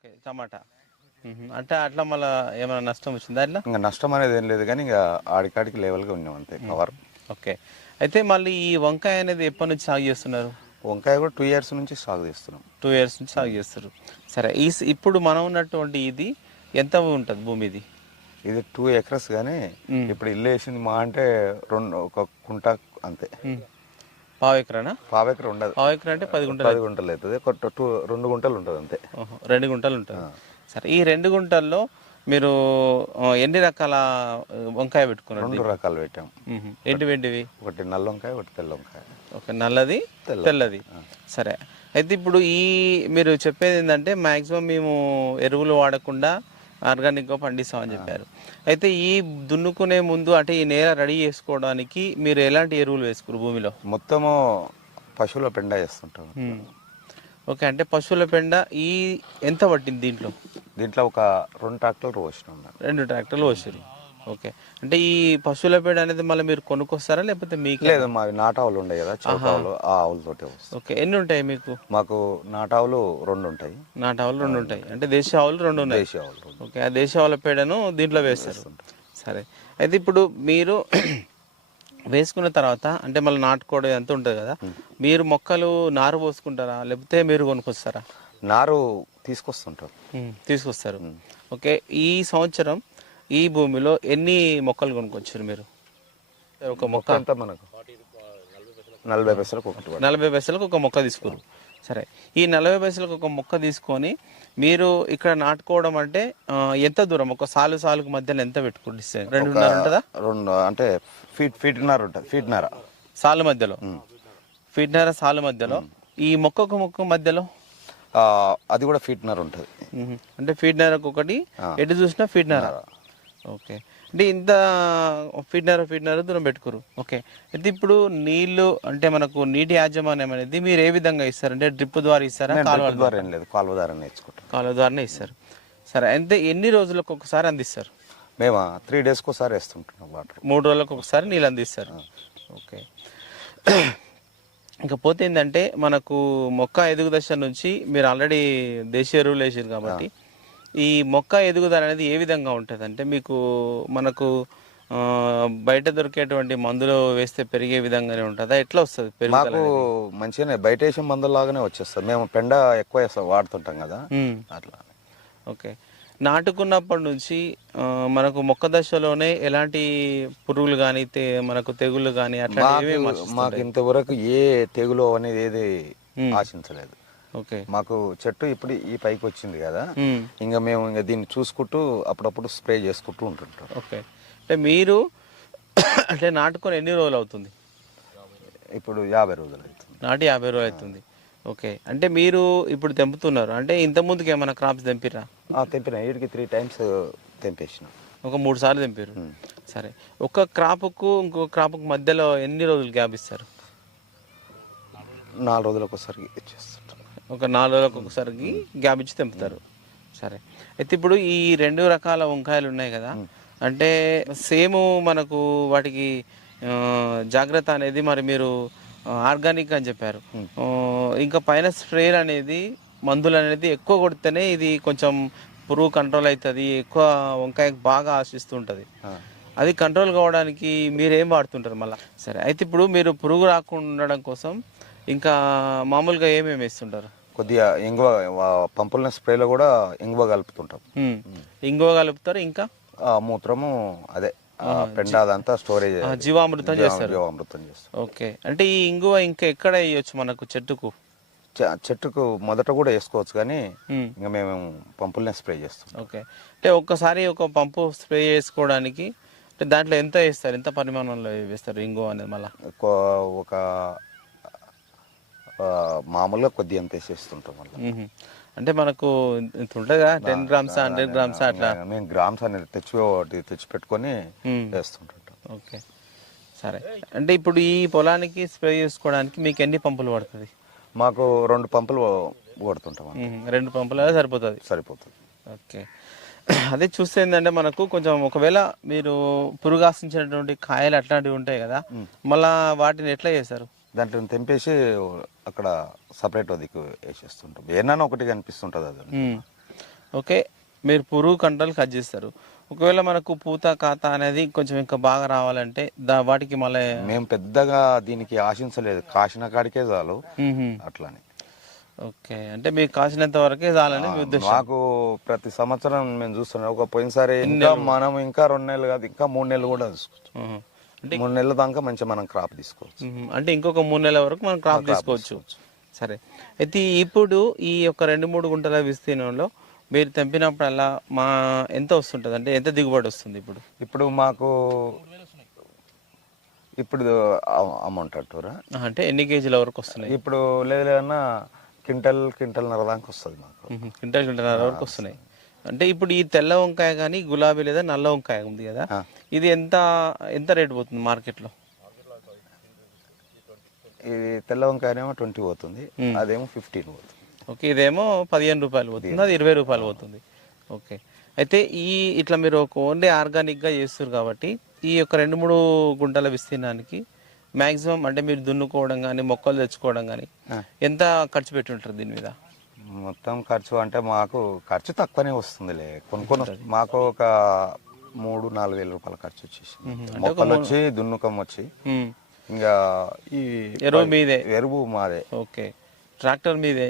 Okay. టమాటా. అంటే అట్లా మళ్ళా ఏమైనా నష్టం వచ్చిందా అట్లా? ఇంకా నష్టం అనేది ఏం లేదు కానీ ఇంకా ఆడికాడికి లెవెల్గా ఉన్నాం అంతే కవర్. ఓకే. అయితే మళ్ళీ ఈ వంకాయ అనేది ఎప్పటి నుంచి సాగు చేస్తున్నారు? వంకాయ కూడా 2 years నుంచి సాగు చేస్తున్నాం. 2 years నుంచి సాగు చేస్తారు. సరే ఇప్పుడు మనం ఉన్నటువంటి ఇది ఎంత ఉంటుంది భూమి ఇది? ఇది 2 acres కానీ ఇప్పుడు ఇల్లు వేసింది మా అంటే ఒక కుంట అంతే. పావు ఎకరానా? పావు ఎకర ఉండదు. పావు ఎకరా అంటే 10 గుంటలు. 10 గుంటలు అవుతుంది. 2 గుంటలు ఉంటుంది అంతే. 2 గుంటలు ఉంటుంది. సరే, ఈ 2 గుంటల్లో మీరు ఎన్ని రకాల వంకాయ పెట్టుకున్నారు? 2 రకాలు పెట్టాం. ఏంటివి? ఒకటి నల్ల వంకాయ, ఒకటి తెల్ల వంకాయ. ఓకే, నల్లది తెల్లది. సరే, అయితే ఇప్పుడు మీరు చెప్పేది ఏంటంటే మ్యాక్సిమం మేము ఎరువులు వాడకుండా ఆర్గానిక్గా పండిస్తామని చెప్పారు. అయితే ఈ దున్నుకునే ముందు అంటే ఈ నేల రెడీ చేసుకోవడానికి మీరు ఎలాంటి ఎరువులు వేసుకున్నారు భూమిలో? మొత్తము పశువుల పెండ వేస్తుంటాం. ఓకే, అంటే పశువుల పెండ ఎంత పట్టింది దీంట్లో? ఒక 2 ట్రాక్టర్లు పోసినాం. 2 ట్రాక్టర్లు పోసారు. ఓకే, అంటే ఈ పశువుల పేడ అనేది మళ్ళీ మీరు కొనుక్కొస్తారా లేకపోతే మీకు? లేదు, మావి నాటావులు ఉంటాయి కదా, చౌకావులు, ఆ ఆవులతోటే వస్తాయి. ఓకే, ఎన్ని ఉంటాయి మీకు? మాకు నాటావులు 2 ఉంటాయి. నాటావులు 2 ఉంటాయి, అంటే దేశీ ఆవులు 2 ఉన్నాయి. దేశీ ఆవులు 2. ఓకే, ఆ దేశీ ఆవుల పేడను దీంట్లో వేస్తారు. సరే, అయితే ఇప్పుడు మీరు వేసుకున్న తర్వాత అంటే మళ్ళీ నాటుకోవడం ఎంత ఉంటుంది కదా, మీరు మొక్కలు నారు పోసుకుంటారా లేకపోతే మీరు కొనుక్కొస్తారా? నారు తీసుకొస్తారు. ఓకే, ఈ సంవత్సరం ఈ భూమిలో ఎన్ని మొక్కలు కొనుక్కొచ్చారు మీరు? ఒక మొక్క అంతా మనకు 40 పైసలకు ఒకటి. 40 పైసలకు ఒక మొక్క తీసుకురు. సరే, ఈ 40 పైసలకు ఒక మొక్క తీసుకొని మీరు ఇక్కడ నాటుకోవడం అంటే ఎంత దూరం? ఒక సాలుకు మధ్యలో ఎంత పెట్టుకుంటే 2.5 ఉంటుందా? 2 అంటే ఫీట్న్నర ఉంటుంది. ఫీట్న్నర సాలు మధ్యలో, ఫీట్న్నర సాలు మధ్యలో. ఈ మొక్క మధ్యలో అది కూడా ఫీట్న్నర ఉంటుంది. అంటే ఫీట్న్నరకు ఒకటి, ఎటు చూసినా ఫీట్న్నర. ఓకే, అంటే ఇంత ఫీట్న్నర దూరం పెట్టుకోరు. ఓకే, అయితే ఇప్పుడు నీళ్లు అంటే మనకు నీటి యాజమాన్యం అనేది మీరు ఏ విధంగా ఇస్తారు? అంటే డ్రిప్ ద్వారా ఇస్తారా? కాలువ ద్వారా ఏం లేదు, కాలువ ద్వారానే ఇచ్చుకుంటాం. కాలువ ద్వారానే ఇస్తారు. సరే, అంటే ఎన్ని రోజులకు ఒకసారి అందిస్తారు? మేము 3 days ఒకసారి వేస్తుంటున్నాం వాటర్. 3 రోజులకు ఒకసారి నీళ్ళు అందిస్తారు. ఓకే, ఇకపోతే ఏంటంటే మనకు మొక్క ఎదుగు దశ నుంచి మీరు ఆల్రెడీ దేశీయ ఎరువులు వేసారు కాబట్టి ఈ మొక్క ఎదుగుదల అనేది ఏ విధంగా ఉంటుంది? అంటే మనకు బయట దొరికేటువంటి మందులు వేస్తే పెరిగే విధంగానే ఉంటుందా? ఎట్లా వస్తుంది పెరుగుదల? మాకు మంచిగానే బయట వేసే మందులాగానే వచ్చేస్తుంది. మేము పెండ ఎక్కువ వాడుతుంటాం కదా, అట్లా. ఓకే, నాటుకున్నప్పటి నుంచి మనకు మొక్క దశలోనే ఎలాంటి పురుగులు కానీ మనకు తెగుళ్ళు కానీ అట్లా మాకు ఇంతవరకు ఏ తెగులు అనేది ఏది ఆశించలేదు. ఓకే, మాకు చెట్టు ఇప్పుడు ఈ పైకి వచ్చింది కదా, ఇంకా మేము దీన్ని చూసుకుంటూ అప్పుడప్పుడు స్ప్రే చేసుకుంటూ ఉంటుంటాం. ఓకే, అంటే మీరు అంటే నాటుకొని ఎన్ని రోజులు అవుతుంది? ఇప్పుడు 50 రోజులు అవుతుంది. నాటి 50 రోజులు అవుతుంది. ఓకే, అంటే మీరు ఇప్పుడు తెంపుతున్నారు అంటే ఇంత ముందుకు ఏమైనా క్రాప్స్ తెంపిరా? తెంపిన, వీటికి 3 times తెంపేసిన. ఒక 3 సార్లు తెంపారు. సరే, ఒక క్రాప్కు ఇంకో క్రాప్కు మధ్యలో ఎన్ని రోజులు గ్యాప్ ఇస్తారు? 4 రోజులకు ఒకసారి ఇచ్చేస్తుంటాం. ఒక 4 రోజులకు ఒకసారికి గ్యాప్ ఇచ్చి తెంపుతారు. సరే, అయితే ఇప్పుడు ఈ 2 రకాల వంకాయలు ఉన్నాయి కదా, అంటే సేమ్ మనకు వాటికి జాగ్రత్త అనేది మరి మీరు ఆర్గానిక్ అని చెప్పారు. ఇంకా పైన స్ప్రేర్ అనేది మందులు అనేది ఎక్కువ కొడితేనే ఇది కొంచెం పురుగు కంట్రోల్ అవుతుంది, ఎక్కువ వంకాయ బాగా ఆశిస్తుంటుంది. అది కంట్రోల్ కావడానికి మీరు ఏం వాడుతుంటారు మళ్ళీ? సరే, అయితే ఇప్పుడు మీరు పురుగు రాకుండా ఉండడం కోసం ఇంకా మామూలుగా ఏమేమి వేస్తుంటారు? కొద్దిగా ఇంగువ, పంపుల స్ప్రేలో కూడా ఇంగువ కలుపుతుంటాం. ఇంగువ కలుపుతారు, ఇంకా మూత్రము అదే పెండ అదంతా స్టోరేజ్ జీవామృతం చేస్తారు. జీవామృతం చేస్తారు. ఓకే, అంటే ఈ ఇంగువ ఇంకా ఎక్కడ వేయొచ్చు మనకు? చెట్టుకు మొదట కూడా వేసుకోవచ్చు కానీ ఇంకా మేము పంపులనే స్ప్రే చేస్తాం. ఓకే, అంటే ఒక్కసారి ఒక పంపు స్ప్రే చేసుకోవడానికి అంటే దాంట్లో ఎంత వేస్తారు? ఎంత పరిమాణంలో వేస్తారు ఇంగువ అనేది? మళ్ళీ ఒక మామూలుగా కొద్దిగా ఎంత వేసేస్తుంటాం మళ్ళీ. అంటే మనకు ఇంత ఉంటుంది కదా, 10 grams 100 grams అట్లా? మేము గ్రామ్స్ అనేది తెచ్చి పెట్టుకొని వేస్తుంటుంటాం. ఓకే, సరే, అంటే ఇప్పుడు ఈ పొలానికి స్ప్రే చేసుకోవడానికి మీకు ఎన్ని పంపులు పడుతుంది? మాకు 2 పంపులు కొడుతుంటాం. 2 పంపులు సరిపోతుంది. ఓకే, అదే చూస్తే ఏంటంటే మనకు కొంచెం ఒకవేళ మీరు పురుగు ఆశించినటువంటి కాయలు అట్లాంటివి ఉంటాయి కదా, మళ్ళీ వాటిని ఎట్లా చేస్తారు? దాంట్లో తెంపేసి అక్కడ సపరేట్ దిక్కు వేసేస్తుంటాం. ఏమన్నా ఒకటి కనిపిస్తుంటుంది అది. ఓకే, మీరు పురుగు కంట్రోల్ కట్ చేస్తారు. ఒకవేళ మనకు పూత కాత అనేది కొంచెం ఇంకా బాగా రావాలంటే వాటికి మళ్ళీ మేము పెద్దగా దీనికి ఆశించలేదు, కాసిన కాడికే చాలు అట్లని. ఓకే, అంటే మీకు కాసినంత వరకే చాలని మీ ఉద్దేశం. మాకు ప్రతి సంవత్సరం మేము చూస్తున్నాం, ఒక పోయినసారి ఇంకా మనం ఇంకా 2 నెలలు కాదు, ఇంకా 3 నెలలు కూడా తీసుకోవచ్చు. అంటే 3 నెలల దాకా మంచిగా మనం క్రాప్ తీసుకోవచ్చు. అంటే ఇంకొక 3 నెలల వరకు మనం క్రాప్ తీసుకోవచ్చు. సరే, అయితే ఇప్పుడు ఈ యొక్క 2-3 గుంటల విస్తీర్ణంలో మీరు తెంపినప్పుడల్లా ఎంత వస్తుంటుంది, అంటే ఎంత దిగుబడి వస్తుంది? ఇప్పుడు మాకు ఇప్పుడు అమౌంట్ అంటారా, అంటే ఎన్ని కేజీల వరకు వస్తున్నాయి? ఇప్పుడు లేదన్నా క్వింటల్న్నర దాకా వస్తుంది మాకు. క్వింటల్న్నర వరకు వస్తున్నాయి. అంటే ఇప్పుడు ఈ తెల్ల వంకాయ కానీ గులాబీ లేదా నల్ల వంకాయ ఉంది కదా, ఇది ఎంత ఎంత రేటు పోతుంది మార్కెట్లో? ఇది తెల్ల వంకాయనేమో 20 పోతుంది, అదేమో 15 పోతుంది. ఓకే, ఇదేమో 15 రూపాయలు పోతుంది, అది 20 రూపాయలు పోతుంది. ఓకే, అయితే ఇట్లా మీరు ఓన్లీ ఆర్గానిక్గా చేస్తారు కాబట్టి ఈ యొక్క 2-3 గుంటల విస్తీర్ణానికి మ్యాక్సిమం అంటే మీరు దున్నుకోవడం కానీ మొక్కలు తెచ్చుకోవడం కానీ ఎంత ఖర్చు పెట్టి ఉంటారు దీని మీద? మొత్తం ఖర్చు అంటే మాకు ఖర్చు తక్కువనే వస్తుందిలే, కొన్ని మాకు ఒక 3-4 వేల రూపాయల ఖర్చు వచ్చేసి, మొక్కలు వచ్చి దున్నుకం వచ్చి, ఇంకా ఈ ఎరువు మాదే. ఓకే, ట్రాక్టర్ మాదే.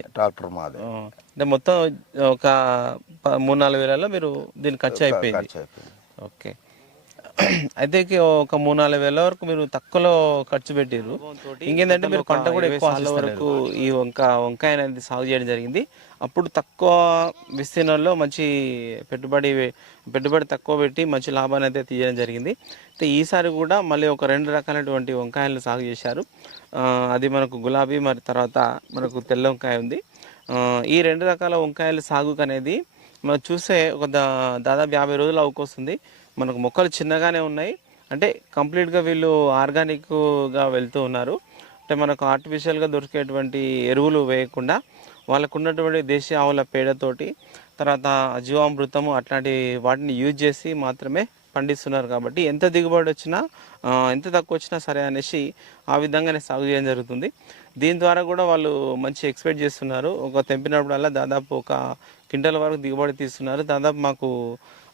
అంటే మొత్తం ఒక 3-4 వేలలో మీరు దీనికి ఖర్చు అయిపోయింది. ఓకే, అయితే ఒక 3-4 వేల వరకు మీరు తక్కువలో ఖర్చు పెట్టారు. ఇంకేంటంటే మీరు పంట కూడా ఎక్కువ వరకు ఈ వంకాయ అనేది సాగు చేయడం జరిగింది. అప్పుడు తక్కువ విస్తీర్ణంలో మంచి పెట్టుబడి తక్కువ పెట్టి మంచి లాభాన్ని అయితే తీయడం జరిగింది. అయితే ఈసారి కూడా మళ్ళీ ఒక 2 రకాలైనటువంటి వంకాయలను సాగు చేశారు. అది మనకు గులాబీ, మరి తర్వాత మనకు తెల్ల వంకాయ ఉంది. ఈ 2 రకాల వంకాయల సాగుకు అనేది మనం చూస్తే ఒక దాదాపు 50 రోజులు అవకొస్తుంది. మనకు మొక్కలు చిన్నగానే ఉన్నాయి, అంటే కంప్లీట్గా వీళ్ళు ఆర్గానిక్గా వెళ్తూ ఉన్నారు. అంటే మనకు ఆర్టిఫిషియల్గా దొరికేటువంటి ఎరువులు వేయకుండా వాళ్ళకు ఉన్నటువంటి దేశీయ ఆవుల పేడతోటి, తర్వాత జీవామృతము అట్లాంటి వాటిని యూజ్ చేసి మాత్రమే పండిస్తున్నారు. కాబట్టి ఎంత దిగుబడి వచ్చినా ఎంత తక్కువ వచ్చినా సరే అనేసి ఆ విధంగానే సాగు చేయడం జరుగుతుంది. దీని ద్వారా కూడా వాళ్ళు మంచి ఎక్స్పెక్ట్ చేస్తున్నారు. ఒక తెంపినప్పుడల్లా దాదాపు ఒక క్వింటల్ వరకు దిగుబడి తీస్తున్నారు. దాదాపు మాకు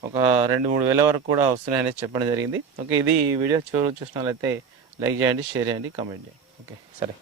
ఒక 2-3 వేల వరకు కూడా వస్తున్నాయని చెప్పడం జరిగింది. ఓకే, ఇది వీడియో చివరికి చూసినట్లయితే లైక్ చేయండి, షేర్ చేయండి, కామెంట్ చేయండి. ఓకే, సరే.